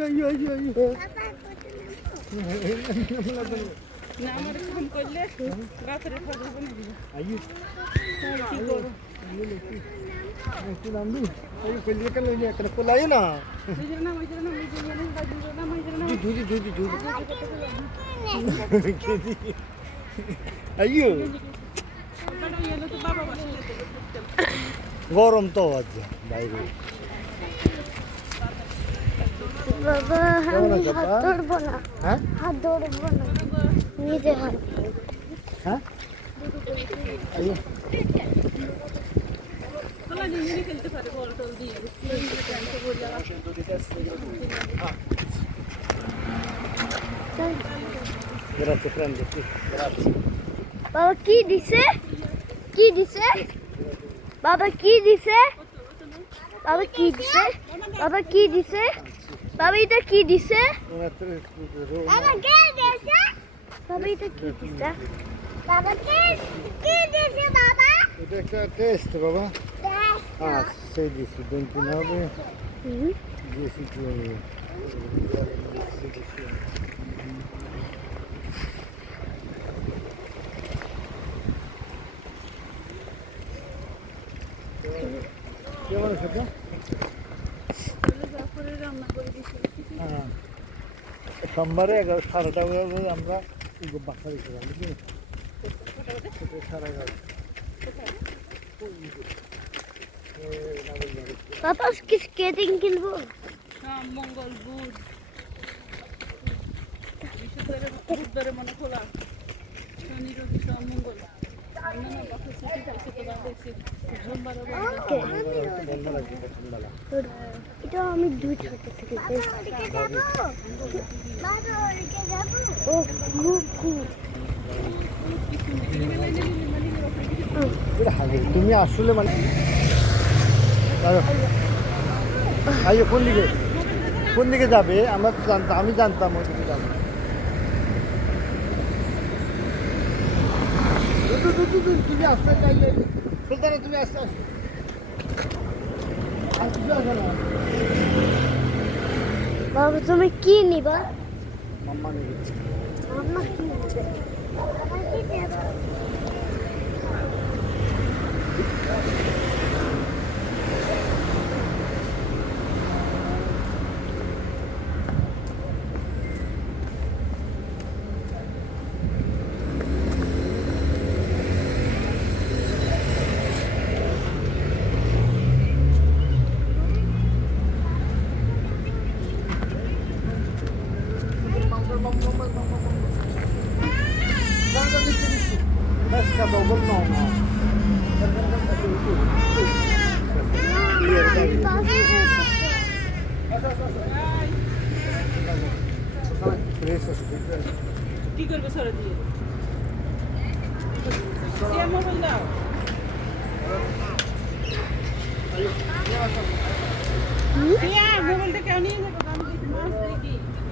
না আমার এরকম করলে গাছের ফটো বনে দিবে আইও কি করব নামবি এই কইলে কেন লইনি একটা কোলায় না আইও গরম তো আছে বাইরে বাবা আমি হাত ধরবো না হ্যাঁ হাত ধরবো না নিজে হাত হ্যাঁ আইও তোলা নিয়ে খেলতে পারে বল টল দিয়ে Grazie, prendo, sì, grazie. বাবা কি দিছে কি দিছে বাবা কি দিছে বাবা কি দিছে বাবা কি দিছে বাবা এটা কি দিছে Una tre scusa, Roma. বাবা কি দিছে বাবা এটা কি দিছে বাবা কি দিছে বাবা Ed è che test, papà? Ah, 16, 29, 10 giorni. কেমন আছে হ্যাঁ সোমবারে 11:30 আমরা বাসা দিয়েছিলাম বুঝলি সাড়ে 11 পাপা কি স্কেটিং কিনবো সোম মঙ্গল বুধ বুধবারে মনে খোলা শনি রবি সোম মঙ্গল এটা আমি দুই ছোট থেকে ও তুমি আসলে মানে আইও কোন দিকে যাবে আমরা তো জানতাম আমি জানতাম ওই দিকে যাবো তুমি আসতে চাইলে সুলতানা তুমি আসতে বাবা তুমি কি নিবা মাম্মা নেবে মাম্মা কি নিবে Pesca dopo il nonno. কি করবে সরে দিয়ে মোবাইল দাও মোবাইলটা কেউ নিয়ে যাবে